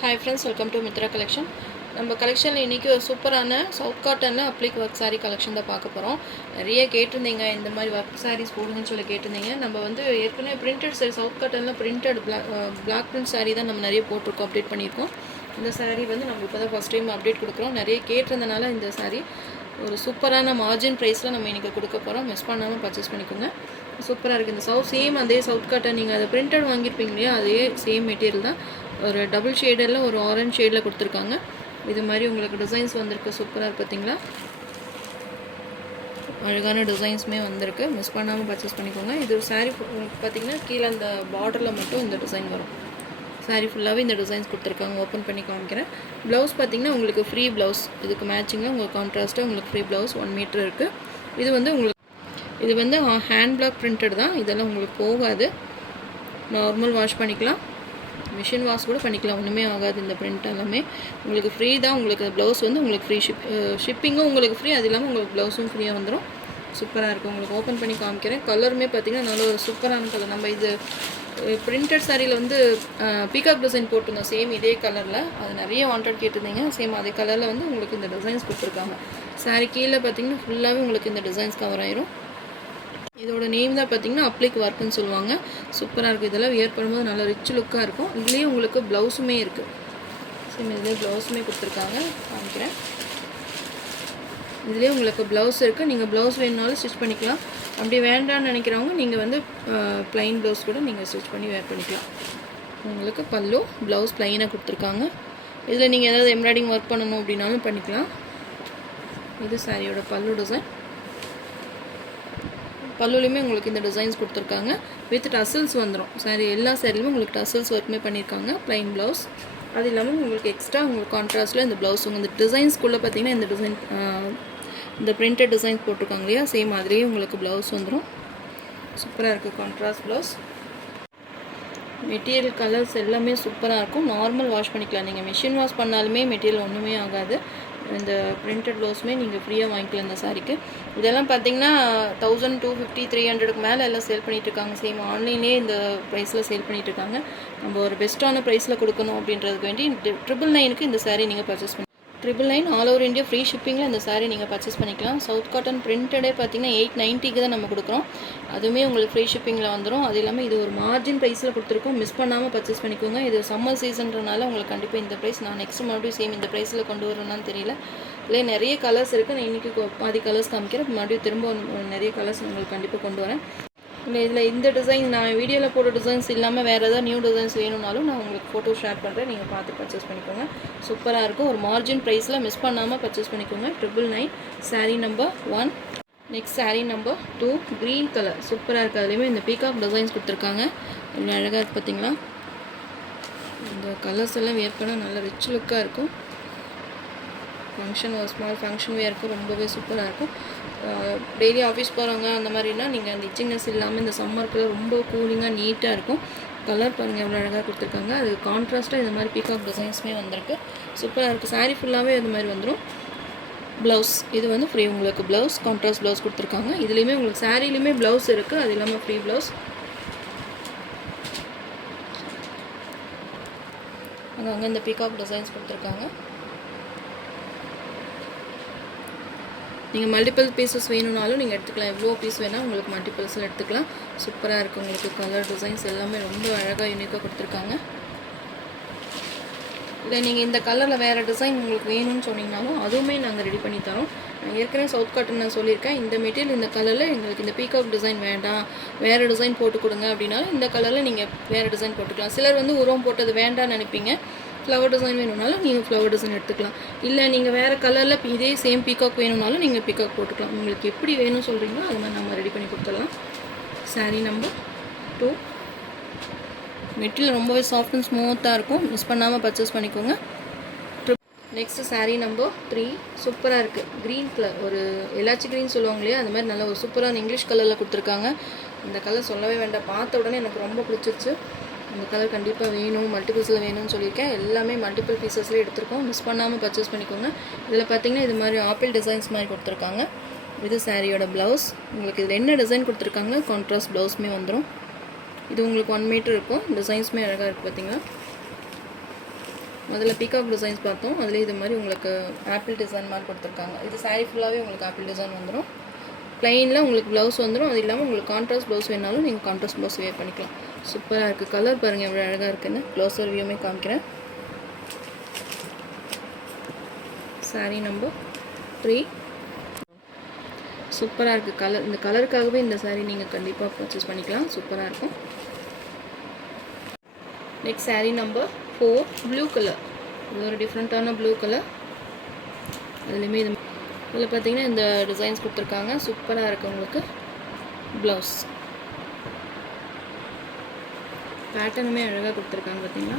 Hi friends, welcome to Mitra collection. நம்ம கலெக்ஷனில் இன்றைக்கி ஒரு சூப்பரான சவுத் காட்டனில் அப்ளிக் ஒர்க் சாரீ கலெக்ஷன் தான் பார்க்க போகிறோம். நிறைய கேட்டிருந்தீங்க இந்த மாதிரி ஒர்க் சாரீஸ் போடுங்கன்னு சொல்லி கேட்டிருந்தீங்க. நம்ம வந்து ஏற்கனவே பிரிண்டட் சாரீ சவுத் காட்டனில் பிரிண்டட் பிளாக் பிரிண்ட் சாரீ தான் நம்ம நிறைய போட்டிருக்கோம், அப்டேட் பண்ணியிருக்கோம். இந்த சாரீ வந்து நம்ம இப்போ தான் ஃபஸ்ட் டைம் அப்டேட் கொடுக்குறோம். நிறைய கேட்டிருந்தனால இந்த சாரீ ஒரு சூப்பரான மார்ஜின் ப்ரைஸில் நம்ம இன்றைக்கி கொடுக்க போகிறோம். மிஸ் பண்ணாமல் பர்ச்சேஸ் பண்ணிக்கோங்க. சூப்பராக இருக்குது. இந்த சேம் அதே சவுத் காட்டன் நீங்கள் அதை பிரிண்டட் வாங்கியிருப்பீங்க இல்லையா, அதே சேம் மெட்டீரியல் தான். ஒரு டபுள் ஷேடில் ஒரு ஆரஞ்ச் ஷேடில் கொடுத்துருக்காங்க. இது மாதிரி உங்களுக்கு டிசைன்ஸ் வந்திருக்கு. சூப்பராக இருக்குது பார்த்தீங்களா, அழகான டிசைன்ஸுமே வந்திருக்கு. மிஸ் பண்ணாமல் பர்ச்சேஸ் பண்ணிக்கோங்க. இது சாரீ பார்த்திங்கன்னா கீழே அந்த பார்டரில் மட்டும் இந்த டிசைன் வரும். சாரீ ஃபுல்லாகவே இந்த டிசைன்ஸ் கொடுத்துருக்காங்க. ஓப்பன் பண்ணி காமிக்கிறேன். ப்ளவுஸ் பார்த்திங்கன்னா உங்களுக்கு ஃப்ரீ ப்ளவுஸ், இதுக்கு மேட்சிங்காக உங்களுக்கு கான்ட்ராஸ்ட்டாக உங்களுக்கு ஃப்ரீ ப்ளவுஸ் 1 மீட்டர் இருக்குது. இது வந்து ஹேண்ட் பிளாக் பிரிண்டட் தான். இதெல்லாம் உங்களுக்கு போகாது. நார்மல் வாஷ் பண்ணிக்கலாம், மிஷின் வாஷ் கூட பண்ணிக்கலாம், ஒன்றுமே ஆகாது. இந்த பிரிண்ட் எல்லாமே உங்களுக்கு ஃப்ரீ தான். உங்களுக்கு ப்ளவுஸ் வந்து உங்களுக்கு ஃப்ரீ ஷிப்பிங்கும் உங்களுக்கு ஃப்ரீ. அது இல்லாமல் உங்களுக்கு ப்ளவுஸும் ஃப்ரீயாக வந்துடும். சூப்பராக இருக்கும். உங்களுக்கு ஓப்பன் பண்ணி காமிக்கிறேன். கலருமே பார்த்திங்கன்னா நல்ல ஒரு சூப்பரான கலர். நம்ம இது பிரிண்டட் சாரியில் வந்து பீகாக் டிசைன் போட்டிருந்தோம், சேம் இதே கலரில். அது நிறைய வாண்டட் கேட்டிருந்தீங்க. சேம் அதே கலரில் வந்து உங்களுக்கு இந்த டிசைன்ஸ் கொடுத்துருக்காங்க. சாரீ கீழே பார்த்திங்கன்னா ஃபுல்லாகவே உங்களுக்கு இந்த டிசைன்ஸ் கவர் ஆயிரும். இதோட நேம் தான் பார்த்திங்கன்னா அப்ளிக் ஒர்க்குன்னு சொல்லுவாங்க. சூப்பராக இருக்குது. இதெல்லாம் வியர் பண்ணும்போது நல்லா ரிச் லுக்காக இருக்கும். இதுலேயே உங்களுக்கு ப்ளவுஸுமே இருக்குது. சேம் இதுலேயே ப்ளவுஸுமே கொடுத்துருக்காங்க, காமிக்கிறேன். இதுலேயே உங்களுக்கு ப்ளவுஸ் இருக்குது. நீங்கள் ப்ளவுஸ் வேணுனாலும் ஸ்டிச் பண்ணிக்கலாம். அப்படி வேண்டான்னு நினைக்கிறவங்க நீங்கள் வந்து ப்ளைன் ப்ளவுஸ் கூட நீங்கள் ஸ்டிச் பண்ணி வேர் பண்ணிக்கலாம். உங்களுக்கு பல்லு ப்ளவுஸ் ப்ளைனாக கொடுத்துருக்காங்க. இதில் நீங்கள் ஏதாவது எம்ப்ராய்டிங் ஒர்க் பண்ணணும் அப்படின்னாலும் பண்ணிக்கலாம். இது சாரியோட பல்லு டிசைன். பல்லுலையுமே உங்களுக்கு இந்த டிசைன்ஸ் கொடுத்துருக்காங்க. வித் டசல்ஸ் வந்துடும். சாரி எல்லா சாரிலுமே உங்களுக்கு டசல்ஸ் ஒர்க்குமே பண்ணியிருக்காங்க. Plain blouse. அது இல்லாமல் உங்களுக்கு எக்ஸ்ட்ரா உங்களுக்கு கான்ட்ராஸ்ட்டில் இந்த ப்ளவுஸ் இந்த டிசைன்ஸ்குள்ளே பார்த்திங்கன்னா இந்த டிசைன் இந்த பிரிண்டட் டிசைன்ஸ் போட்டிருக்காங்க இல்லையா, சேம் மாதிரியே உங்களுக்கு ப்ளவுஸ் வந்துடும். சூப்பராக இருக்குது. Contrast blouse. மெட்டீரியல் கலர்ஸ் எல்லாமே சூப்பராக இருக்கும். நார்மல் வாஷ் பண்ணிக்கலாம். நீங்கள் மிஷின் வாஷ் பண்ணாலுமே மெட்டீரியல் ஒன்றுமே ஆகாது. இந்த பிரிண்டட் ப்ளவுஸுமே நீங்கள் ஃப்ரீயாக வாங்கிக்கலாம் இந்த சாரிக்கு. இதெல்லாம் பார்த்தீங்கன்னா 1250 300க்கு மேலே எல்லாம் சேல் பண்ணிகிட்ருக்காங்க. சேம் ஆன்லைனே இந்த ப்ரைஸில் சேல் பண்ணிகிட்ருக்காங்க. நம்ம ஒரு பெஸ்ட்டான ப்ரைஸில் கொடுக்கணும் அப்படின்றதுக்கு வேண்டி 999க்கு இந்த சாரீ நீங்கள் பர்ச்சேஸ் பண்ணி 999 ஆல் ஓவர் இந்தியா ஃப்ரீ ஷிப்பிங்கில் இந்த சாரீ நீங்கள் பர்ச்சேஸ் பண்ணிக்கலாம். சவுத் காட்டன் பிரிண்டடே பார்த்திங்கன்னா 890க்கு தான் நம்ம கொடுக்குறோம். அதுவுமே உங்களுக்கு ஃப்ரீ ஷிப்பிங்கில் வந்துடும். அது இல்லாமல் இது ஒரு மார்ஜின் ப்ரைஸில் கொடுத்துருக்கோம். மிஸ் பண்ணாமல் பர்ச்சேஸ் பண்ணிக்கோங்க. இது சம்மர் சீசன்றனால உங்களுக்கு கண்டிப்பாக இந்த ப்ரைஸ். நான் நெக்ஸ்ட் மறுபடியும் சேம் இந்த ப்ரைஸில் கொண்டு வரணும்னு தெரியல. இல்லை நிறைய கலர்ஸ் இருக்குது. நான் இன்றைக்கி பாதி கலர்ஸ் காமிக்கிறேன். மறுபடியும் திரும்ப நிறைய கலர்ஸ் உங்களுக்கு கண்டிப்பாக கொண்டு வரேன். இல்லை இதில் இந்த டிசைன் நான் வீடியோவில் போட்ட டிசைன்ஸ் இல்லாமல் வேறு ஏதாவது நியூ டிசைன்ஸ் வேணும்னாலும் நான் உங்களுக்கு ஃபோட்டோ ஷேர் பண்ணுறேன். நீங்கள் பார்த்து பர்ச்சேஸ் பண்ணிக்கோங்க. சூப்பராக இருக்கும். ஒரு மார்ஜின் ப்ரைஸில் மிஸ் பண்ணாமல் பர்ச்சேஸ் பண்ணிக்கோங்க. 999 sari number 1. Next sari number 2 green colour. சூப்பராக இருக்குது. அதுலேயுமே இந்த பீகாக் டிசைன்ஸ் கொடுத்துருக்காங்க. இவ்வளோ அழகாக இருக்குது பார்த்தீங்களா. இந்த கலர்ஸ் எல்லாம் வியர் பண்ணால் நல்ல ரிச் லுக்காக இருக்கும். ஃபங்க்ஷன் ஒரு ஸ்மால் ஃபங்க்ஷன் வேருக்கு ரொம்பவே சூப்பராக இருக்கும். டெய்லி ஆஃபீஸ் போகிறவங்க அந்த மாதிரினா நீங்கள் அந்த இச்சிங்னஸ் இல்லாமல் இந்த சம்மருக்கு ரொம்ப கூலிங்காக நீட்டாக இருக்கும். கலர் பாருங்கள் எவ்வளோ அழகாக கொடுத்துருக்காங்க. அது கான்ட்ராஸ்ட்டாக இந்த மாதிரி பீகாக் டிசைன்ஸுமே வந்திருக்கு. சூப்பராக இருக்குது. சாரீ ஃபுல்லாகவே இது மாதிரி வந்துடும். ப்ளவுஸ் இது வந்து ஃப்ரீ. உங்களுக்கு ப்ளவுஸ் கான்ட்ராஸ்ட் ப்ளவுஸ் கொடுத்துருக்காங்க. இதுலேயுமே உங்களுக்கு சாரீலையுமே ப்ளவுஸ் இருக்குது. அது இல்லாமல் ஃப்ரீ ப்ளவுஸ். அங்கே இந்த பீகாக் டிசைன்ஸ் கொடுத்துருக்காங்க. நீங்கள் மல்டிபிள் பீசஸ் வேணும்னாலும் நீங்கள் எடுத்துக்கலாம். எவ்வளோ பீஸ் வேணால் உங்களுக்கு மல்டிபிள்ஸில் எடுத்துக்கலாம். சூப்பராக இருக்குது. உங்களுக்கு கலர் டிசைன்ஸ் எல்லாமே ரொம்ப அழகாக யூனிக்காக கொடுத்துருக்காங்க. இல்லை நீங்கள் இந்த கலரில் வேறு டிசைன் உங்களுக்கு வேணும்னு சொன்னீங்கனாலும் அதுவுமே நாங்கள் ரெடி பண்ணி தரோம். நான் ஏற்கனவே சவுத் காட்டன் நான் சொல்லியிருக்கேன். இந்த மெட்டீரியல் இந்த கலரில் எங்களுக்கு இந்த பீகாக் டிசைன் வேண்டாம், வேறு டிசைன் போட்டு கொடுங்க அப்படின்னாலும் இந்த கலரில் நீங்கள் வேறு டிசைன் போட்டுக்கலாம். சிலர் வந்து உருவம் போட்டது வேண்டாம்னு நினைப்பீங்க. ஃப்ளவர் டிசைன் வேணும்னாலும் நீங்கள் ஃப்ளவர் டிசைன் எடுத்துக்கலாம். இல்லை நீங்கள் வேறு கலரில் இதே சேம் பீகாக் வேணும்னாலும் நீங்கள் பீகாக் போட்டுக்கலாம். உங்களுக்கு எப்படி வேணும்னு சொல்கிறீங்களோ அது மாதிரி நம்ம ரெடி பண்ணி கொடுத்துடலாம். சாரீ நம்பர் 2. மெட்டீரியல் ரொம்பவே சாஃப்ட் அண்ட் ஸ்மூத்தாக இருக்கும். மிஸ் பண்ணாமல் பர்ச்சேஸ் பண்ணிக்கோங்க. Next sari number 3. சூப்பராக இருக்குது. க்ரீன் கலர், ஒரு எலாச்சி க்ரீன் சொல்லுவாங்க இல்லையா, அந்த மாதிரி நல்ல ஒரு சூப்பரான இங்கிலீஷ் கலரில் கொடுத்துருக்காங்க. இந்த கலர் சொல்லவே வேண்டாம். பார்த்த உடனே எனக்கு ரொம்ப பிடிச்சிருச்சு. இந்த கலர் கண்டிப்பாக வேணும், மல்டிபிள்ஸில் வேணும்னு சொல்லியிருக்கேன். எல்லாமே மல்டிபிள் பீசஸ்லேயே எடுத்துருக்கோம். மிஸ் பண்ணாமல் பர்ச்சேஸ் பண்ணிக்கோங்க. இதில் பார்த்திங்கன்னா இது மாதிரி ஆப்பிள் டிசைன்ஸ் மாதிரி கொடுத்துருக்காங்க. இது சாரியோட ப்ளவுஸ். உங்களுக்கு இதில் என்ன டிசைன் கொடுத்துருக்காங்க, கான்ட்ராஸ்ட் ப்ளவுஸுமே வந்துடும். இது உங்களுக்கு 1 மீட்டர் இருக்கும். டிசைன்ஸுமே அழகாக இருக்குது பார்த்தீங்களா. முதல்ல பீகாக் டிசைன்ஸ் பார்த்தோம், அதுலேயே இது மாதிரி உங்களுக்கு ஆப்பிள் டிசைன் மாதிரி கொடுத்துருக்காங்க. இது சாரீ ஃபுல்லாகவே உங்களுக்கு ஆப்பிள் டிசைன் வந்துடும். ப்ளைனில் உங்களுக்கு ப்ளவுஸ் வந்துடும். அது இல்லாமல் உங்களுக்கு கான்ட்ராஸ்ட் ப்ளவுஸ் வேணாலும் நீங்கள் கான்ட்ராஸ்ட் ப்ளவுஸ் வேர் பண்ணிக்கலாம். சூப்பராக இருக்குது. கலர் பாருங்கள் எவ்வளோ அழகாக இருக்குன்னு. க்ளோஸர் வியூமே காமிக்கிறேன். சாரீ நம்பர் 3. சூப்பராக இருக்குது கலர். இந்த கலருக்காகவே இந்த சாரீ நீங்கள் கண்டிப்பாக பர்ச்சேஸ் பண்ணிக்கலாம். சூப்பராக இருக்கும். Next sari number 4 blue colour. இது ஒரு டிஃப்ரெண்ட்டான ப்ளூ கலர். அதுலேயுமே இது இதில் பார்த்தீங்கன்னா இந்த டிசைன்ஸ் கொடுத்துருக்காங்க. சூப்பராக இருக்குது. உங்களுக்கு ப்ளவுஸ் பேட்டர்னுமே அழகாக கொடுத்துருக்காங்க. பார்த்தீங்கன்னா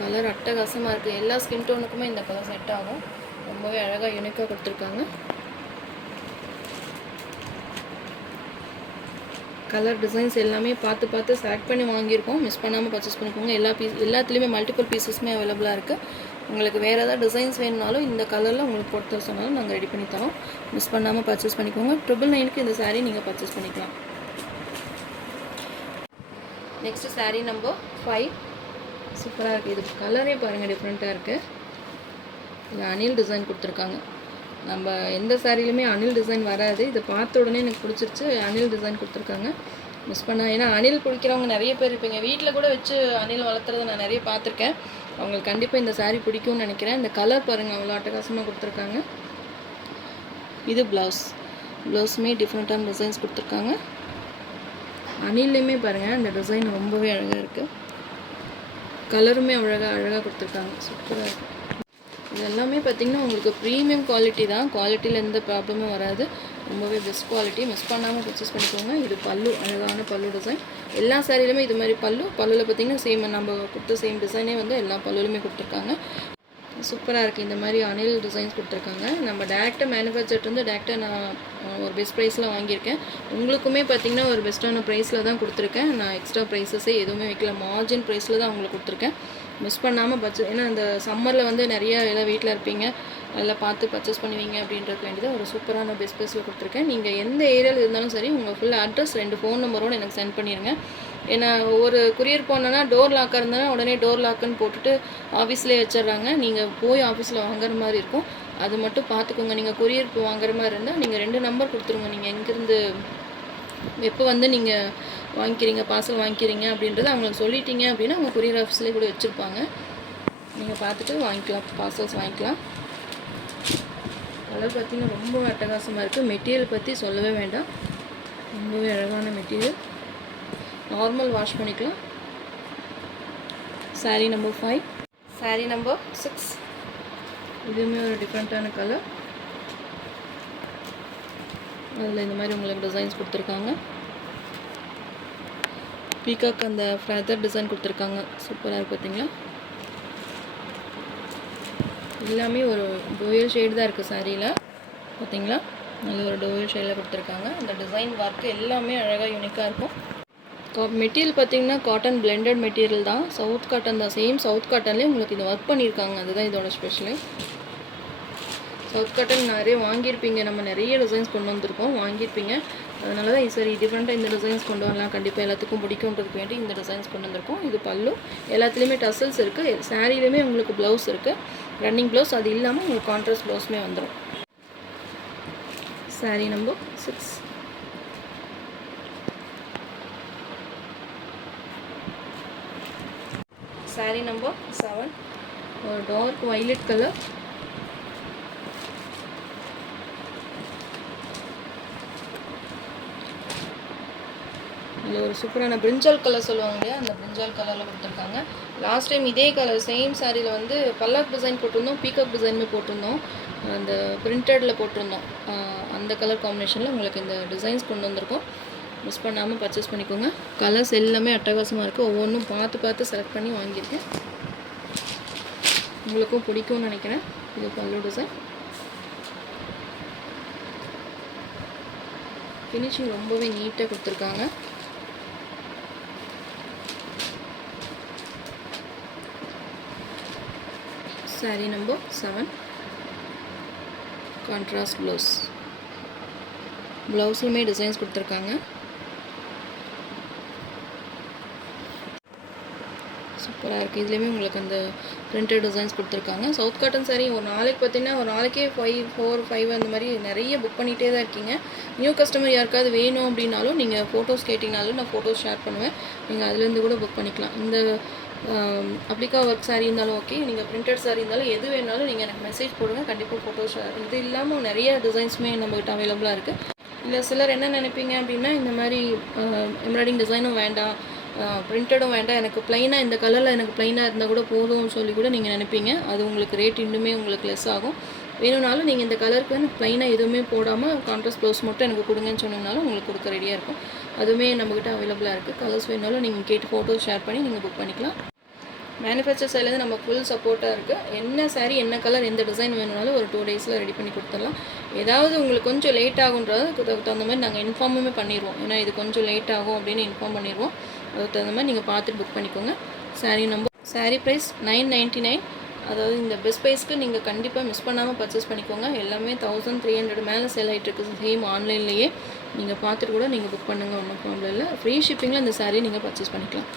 கலர் அட்டகாசமாக இருக்குது. எல்லா ஸ்கின் டோனுக்குமே இந்த கலர் செட் ஆகும். ரொம்பவே அழகாக யூனிக்காக கொடுத்துருக்காங்க. கலர் டிசைன்ஸ் எல்லாமே பார்த்து செலக்ட் பண்ணி வாங்கியிருக்கோம். மிஸ் பண்ணாமல் பர்ச்சேஸ் பண்ணிக்கோங்க. எல்லாத்துலேயுமே மல்டிபிள் பீசஸுமே அவைலபிளாக இருக்குது. உங்களுக்கு வேறு ஏதாவது டிசைன்ஸ் வேணுனாலும் இந்த கலரில் உங்களுக்கு போட்டு சொன்னாலும் நாங்கள் ரெடி பண்ணி தரோம். மிஸ் பண்ணாமல் பர்ச்சேஸ் பண்ணிக்கோங்க. 999 இந்த சாரீ நீங்கள் பர்ச்சேஸ் பண்ணிக்கலாம். Next sari number 5. சூப்பராக இருக்குது. இது கலரே பாருங்கள் டிஃப்ரெண்ட்டாக இருக்குது. இதில் அணில் டிசைன் கொடுத்துருக்காங்க. நம்ம எந்த சாரிலுமே அணில் டிசைன் வராது. இதை பார்த்த உடனே எனக்கு பிடிச்சிருச்சு. அணில் டிசைன் கொடுத்துருக்காங்க. மிஸ் பண்ண ஏன்னா அணில் பிடிக்கிறவங்க நிறைய பேர் இருப்பீங்க. வீட்டில் கூட வச்சு அணில் வளர்த்துறதை நான் நிறைய பார்த்துருக்கேன். அவங்களுக்கு கண்டிப்பாக இந்த சாரீ பிடிக்கும்னு நினைக்கிறேன். இந்த கலர் பாருங்கள் அவ்வளோ அட்டகாசமாக கொடுத்துருக்காங்க. இது ப்ளவுஸுமே டிஃப்ரெண்ட்டான டிசைன்ஸ் கொடுத்துருக்காங்க. அணில்லையுமே பாருங்கள் இந்த டிசைன் ரொம்பவே அழகாக இருக்குது. கலருமே அழகாக கொடுத்துருக்காங்க. சூப்பராக இருக்குது. இது எல்லாமே பார்த்திங்கன்னா உங்களுக்கு ப்ரீமியம் குவாலிட்டி தான். குவாலிட்டியில் எந்த ப்ராப்ளமும் வராது. ரொம்பவே பெஸ்ட் குவாலிட்டி. மிஸ் பண்ணாமல் பர்ச்சேஸ் பண்ணிக்கோங்க. இது பல்லு, அழகான பல்லு டிசைன். எல்லா சாரிலுமே இது மாதிரி பல்லுவில் பார்த்திங்கன்னா சேம் நம்ம கொடுத்த சேம் டிசைனே வந்து எல்லா பல்லுலையுமே கொடுத்துருக்காங்க. சூப்பராக இருக்குது. இந்த மாதிரி அணில் டிசைன்ஸ் கொடுத்துருக்காங்க. நம்ம டேரெக்டாக மேனுஃபேக்சர்லேருந்து டேரெக்டாக நான் ஒரு பெஸ்ட் ப்ரைஸில் வாங்கியிருக்கேன். உங்களுக்குமே பார்த்திங்கன்னா ஒரு பெஸ்ட்டான ப்ரைஸில் தான் கொடுத்துருக்கேன். நான் எக்ஸ்ட்ரா ப்ரைஸஸே எதுவுமே வைக்கல. மார்ஜின் ப்ரைஸில் தான் உங்களுக்கு கொடுத்துருக்கேன். மிஸ் பண்ணாமல் ஏன்னா இந்த சம்மரில் வந்து நிறைய எல்லாம் வீட்டில் இருப்பீங்க, எல்லாம் பார்த்து பர்ச்சேஸ் பண்ணுவீங்க அப்படின்றது வேண்டியது ஒரு சூப்பரான பெஸ்ட் ப்ரைஸில் கொடுத்துருக்கேன். நீங்கள் எந்த ஏரியாவில் இருந்தாலும் சரி உங்கள் ஃபுல் அட்ரஸ் 2 ஃபோன் நம்பரோடு எனக்கு சென்ட் பண்ணிடுங்க. ஏன்னா ஒரு கொரியர் போனோன்னா டோர் லாக்காக இருந்தாலும் உடனே டோர் லாக்குன்னு போட்டுட்டு ஆஃபீஸ்லேயே வச்சிடுறாங்க. நீங்கள் போய் ஆஃபீஸில் வாங்குற மாதிரி இருக்கும். அது மட்டும் பார்த்துக்கோங்க. நீங்கள் கொரியர் வாங்குற மாதிரி இருந்தால் நீங்கள் 2 நம்பர் கொடுத்துருங்க. நீங்கள் எங்கேருந்து எப்போ வந்து நீங்கள் வாங்கிக்கிறீங்க, பார்சல் வாங்கிக்கிறீங்க அப்படின்றத அவங்களுக்கு சொல்லிட்டீங்க அப்படின்னா அவங்க கொரியர் ஆஃபீஸ்லேயே கூட வச்சுருப்பாங்க. நீங்கள் பார்த்துட்டு வாங்கிக்கலாம், பார்சல்ஸ் வாங்கிக்கலாம். கலர் பார்த்திங்கன்னா ரொம்ப அட்டகாசமாக இருக்குது. மெட்டீரியல் பற்றி சொல்லவே வேண்டாம். ரொம்பவே அழகான மெட்டீரியல். நார்மல் வாஷ் பண்ணிக்கலாம். சாரீ நம்பர் 5. சாரீ நம்பர் 6. இதுவுமே ஒரு டிஃப்ரெண்ட்டான கலர். அதில் இந்த மாதிரி உங்களுக்கு டிசைன்ஸ் கொடுத்துருக்காங்க. பீகாக் அந்த ஃபெதர் டிசைன் கொடுத்துருக்காங்க. சூப்பராக இருக்குது பார்த்தீங்களா. எல்லாமே ஒரு டோயல் ஷேடு தான் இருக்குது சாரியில். பார்த்தீங்களா நல்ல ஒரு டோயல் ஷேடில் கொடுத்துருக்காங்க. அந்த டிசைன் ஒர்க்கு எல்லாமே அழகாக யூனிக்காக இருக்கும். மெட்டீரியல் பார்த்திங்கன்னா காட்டன் பிளெண்டட் மெட்டீரியல் தான். சவுத் காட்டன் தான். சேம் சவுத் காட்டன்லேயே உங்களுக்கு இது ஒர்க் பண்ணியிருக்காங்க. அதுதான் இதோட ஸ்பெஷலு. சவுத் காட்டன் நிறைய வாங்கியிருப்பீங்க. நம்ம நிறைய டிசைன்ஸ் கொண்டு வந்திருக்கோம், வாங்கியிருப்பீங்க. அதனால தான் சரி டிஃப்ரெண்ட்டாக இந்த டிசைன்ஸ் கொண்டு வரலாம், கண்டிப்பாக எல்லாத்துக்கும் பிடிக்குன்றதுக்கு வேண்டி இந்த டிசைன்ஸ் கொண்டு வந்திருக்கோம். இது பல்லு. எல்லாத்துலேயுமே டசல்ஸ் இருக்குது. சாரிலையுமே உங்களுக்கு ப்ளவுஸ் இருக்குது, ரன்னிங் ப்ளவுஸ். அது இல்லாமல் உங்களுக்கு கான்ட்ராஸ்ட் ப்ளவுஸுமே வந்துடும். சாரீ நம்பர் 6. சாரீ நம்பர் 7. ஒரு டார்க் வைலட் கலர். இதில் ஒரு சூப்பரான பிரிஞ்சால் கலர் சொல்லுவாங்க இல்லையா, அந்த பிரிஞ்சால் கலரில் கொடுத்துருக்காங்க. லாஸ்ட் டைம் இதே கலர் சேம் சாரியில் வந்து பல்லாக் டிசைன் போட்டிருந்தோம், பீகாக் டிசைனுமே போட்டிருந்தோம், அந்த பிரிண்டடில் போட்டிருந்தோம். அந்த கலர் காம்பினேஷனில் உங்களுக்கு இந்த டிசைன்ஸ் கொண்டு வந்திருக்கோம். மிஸ் பண்ணாமல் பர்ச்சேஸ் பண்ணிக்கோங்க. கலர்ஸ் எல்லாமே அட்டகாசமாக இருக்குது. ஒவ்வொன்றும் பார்த்து செலக்ட் பண்ணி வாங்கியிருக்கேன். உங்களுக்கும் பிடிக்கும்னு நினைக்கிறேன். இது பல்லு டிசைன். ஃபினிஷிங் ரொம்பவே நீட்டாக கொடுத்துருக்காங்க. சாரீ நம்பர் 7. Contrast blouse. ப்ளவுஸ்லுமே டிசைன்ஸ் கொடுத்துருக்காங்க. சூப்பராக இருக்குது. இதுலேயுமே உங்களுக்கு அந்த பிரிண்டட் டிசைன்ஸ் கொடுத்துருக்காங்க. சவுத் காட்டன் சாரீ ஒரு நாளைக்கு பார்த்தீங்கன்னா ஒரு நாளைக்கே 4-5 அந்த மாதிரி நிறைய புக் பண்ணிகிட்டே தான் இருக்கீங்க. நியூ கஸ்டமர் யாருக்காவது வேணும் அப்படின்னாலும் நீங்கள் ஃபோட்டோஸ் கேட்டிங்கனாலும் நான் ஃபோட்டோஸ் ஷேர் பண்ணுவேன். நீங்கள் அதுலேருந்து கூட புக் பண்ணிக்கலாம். இந்த அப்ளிகா ஒர்க் சாரீ இருந்தாலும் ஓகே, நீங்கள் பிரிண்டட் சாரீ இருந்தாலும் எது வேணாலும் நீங்கள் எனக்கு மெசேஜ் போடுங்க. கண்டிப்பாக ஃபோட்டோ ஷேர். இது இல்லாமல் நிறைய டிசைன்ஸுமே நம்மகிட்ட அவைலபிளாக இருக்குது. இல்லை சிலர் என்ன நினைப்பீங்க அப்படின்னா, இந்த மாதிரி எம்ப்ராய்டிங் டிசைனும் வேண்டாம், பிரிண்டடும் வேண்டாம், எனக்கு ப்ளைனாக இந்த கலரில் எனக்கு ப்ளைனாக இருந்தால் கூட போதும்னு சொல்லி கூட நீங்கள் நினைப்பீங்க. அது உங்களுக்கு ரேட் இன்னுமே உங்களுக்கு லெஸ் ஆகும். வேணும்னாலும் நீங்கள் இந்த கலருக்கு வந்து ப்ளைனாக எதுவுமே போடாமல் கான்ட்ராஸ்ட் ப்ளவுஸ் மட்டும் எனக்கு கொடுங்கன்னு சொன்னீங்கனாலும் உங்களுக்கு கொடுக்க ரெடியாக இருக்கும். அதுவுமே நம்மக்கிட்ட அவைலபிளாக இருக்குது. கலர்ஸ் வேணாலும் நீங்கள் கேட்டு ஃபோட்டோஸ் ஷேர் பண்ணி நீங்கள் புக் பண்ணிக்கலாம். மேனுஃபேக்சர் சைட்லேருந்து நம்ம ஃபுல் சப்போர்ட்டாக இருக்குது. என்ன சாரீ என்ன கலர் எந்த டிசைன் வேணும்னாலும் ஒரு 2 daysல ரெடி பண்ணி கொடுத்துடலாம். ஏதாவது உங்களுக்கு கொஞ்சம் லேட் ஆகுன்றது அதுக்கு தகுந்த மாதிரி நாங்கள் இன்ஃபார்முமே பண்ணிடுவோம். ஏன்னா இது கொஞ்சம் லேட் ஆகும் அப்படின்னு இன்ஃபார்ம் பண்ணிடுவோம். அதுக்கு தகுந்த மாதிரி நீங்கள் பார்த்துட்டு புக் பண்ணிக்கோங்க. சாரீ ப்ரைஸ் 999. அதாவது இந்த பெஸ்ட் ப்ரைஸ்க்கு நீங்கள் கண்டிப்பாக மிஸ் பண்ணாமல் பர்ச்சேஸ் பண்ணிக்கோங்க. எல்லாமே 1300 மேலே சேல் ஆகிட்டுருக்கு. சேம் ஆன்லைன்லேயே நீங்கள் பார்த்துட்டு கூட நீங்கள் புக் பண்ணுங்கள், ஒன்றும் ப்ராப்ளம் இல்லை. ஃப்ரீ ஷிப்பிங்கில் இந்த சாரீ நீங்கள் பர்ச்சேஸ் பண்ணிக்கலாம்.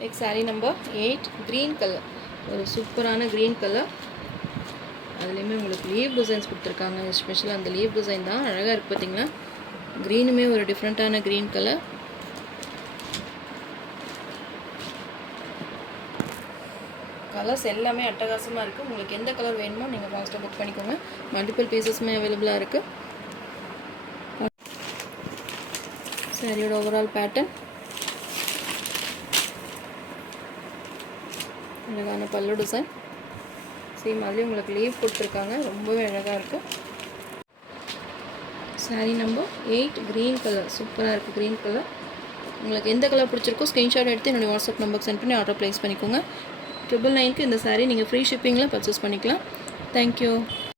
Next sari number 8 green colour. ஒரு சூப்பரான க்ரீன் கலர். அதுலேயுமே உங்களுக்கு லீவ் டிசைன்ஸ் கொடுத்துருக்காங்க. எஸ்பெஷலாக அந்த லீவ் டிசைன் தான் அழகாக இருக்குது பார்த்தீங்களா. க்ரீனுமே ஒரு டிஃப்ரெண்ட்டான க்ரீன் கலர். கலர்ஸ் எல்லாமே அட்டகாசமாக இருக்குது. உங்களுக்கு எந்த கலர் வேணுமோ நீங்கள் ஃபாஸ்ட்டாக புக் பண்ணிக்கோங்க. மல்டிபிள் பீசஸுமே அவைலபிளாக இருக்குது. சாரியோட ஓவரால் பேட்டர்ன் அழகான பல்லு டிசைன். சேம் அதுலேயும் உங்களுக்கு லீவ் கொடுத்துருக்காங்க. ரொம்பவே அழகாக இருக்குது. Sari number 8 green colour. சூப்பராக இருக்குது க்ரீன் கலர். உங்களுக்கு எந்த கலர் பிடிச்சிருக்கோ ஸ்க்ரீன்ஷாட் எடுத்து என்னுடைய வாட்ஸ்அப் நம்பருக்கு சென்ட் பண்ணி ஆர்டர் ப்ளேஸ் பண்ணிக்கோங்க. 999க்கு இந்த சாரீ நீங்கள் ஃப்ரீ ஷிப்பிங்கில் பர்ச்சேஸ் பண்ணிக்கலாம். தேங்க்யூ.